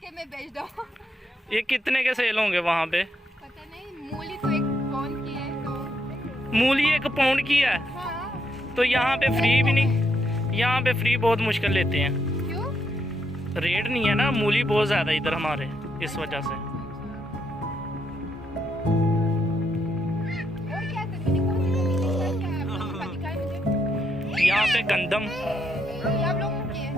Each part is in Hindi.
के में बेच दो। ये कितने के सेल होंगे वहाँ पे? पता नहीं, मूली तो 1 पाउंड की है तो। मूली 1 पाउंड की है? हाँ। तो यहाँ पे फ्री भी नहीं? यहाँ पे फ्री बहुत मुश्किल लेते हैं। क्यों? रेट नहीं है ना, मूली बहुत ज़्यादा इधर हमारे, इस वजह से। और क्या जमीन कौन सी जमीन है? क्या दिखाई मुझे। यहाँ पे गंदम, ये आप लोगों की है?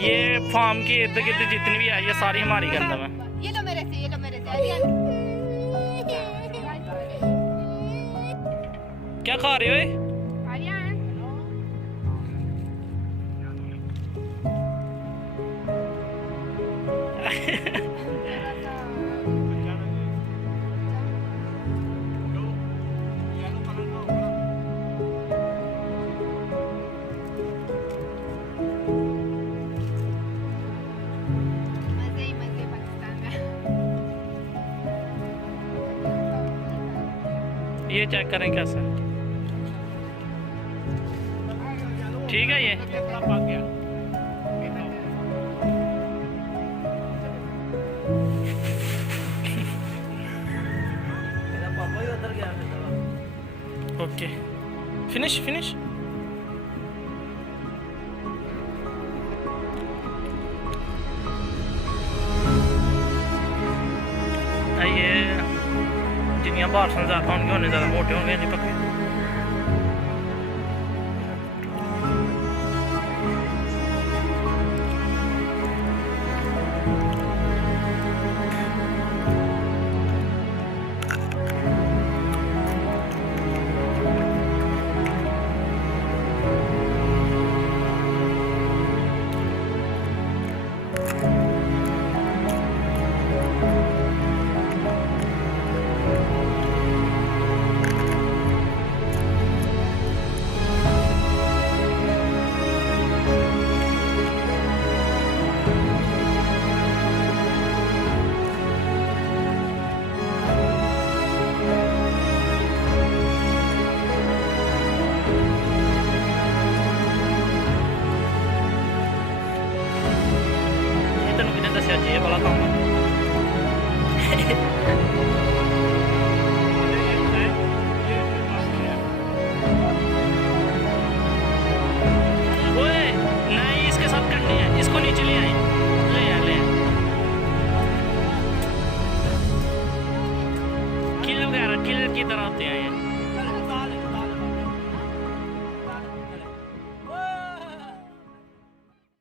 ये फार्म की इर्द गिर्द जितनी भी है ये सारी हमारी गंदम है। ये लो मेरे से, ये लो मेरे से। अरियन क्या खा रहे हो ये? अरियन मजे ही मजे पाकिस्तान में। ये चेक करें कैसा, ठीक है ये? Okay, finish finish. ये जिनिया बारसन ज़्यादा होंगे उन्हें ज़्यादा मोटे होंगे नहीं पके। ये वाला काम है। ओए नहीं, इसके साथ करनी है, इसको नीचे ले आए, ले किल वगैरह किलर की तरह होते हैं ये।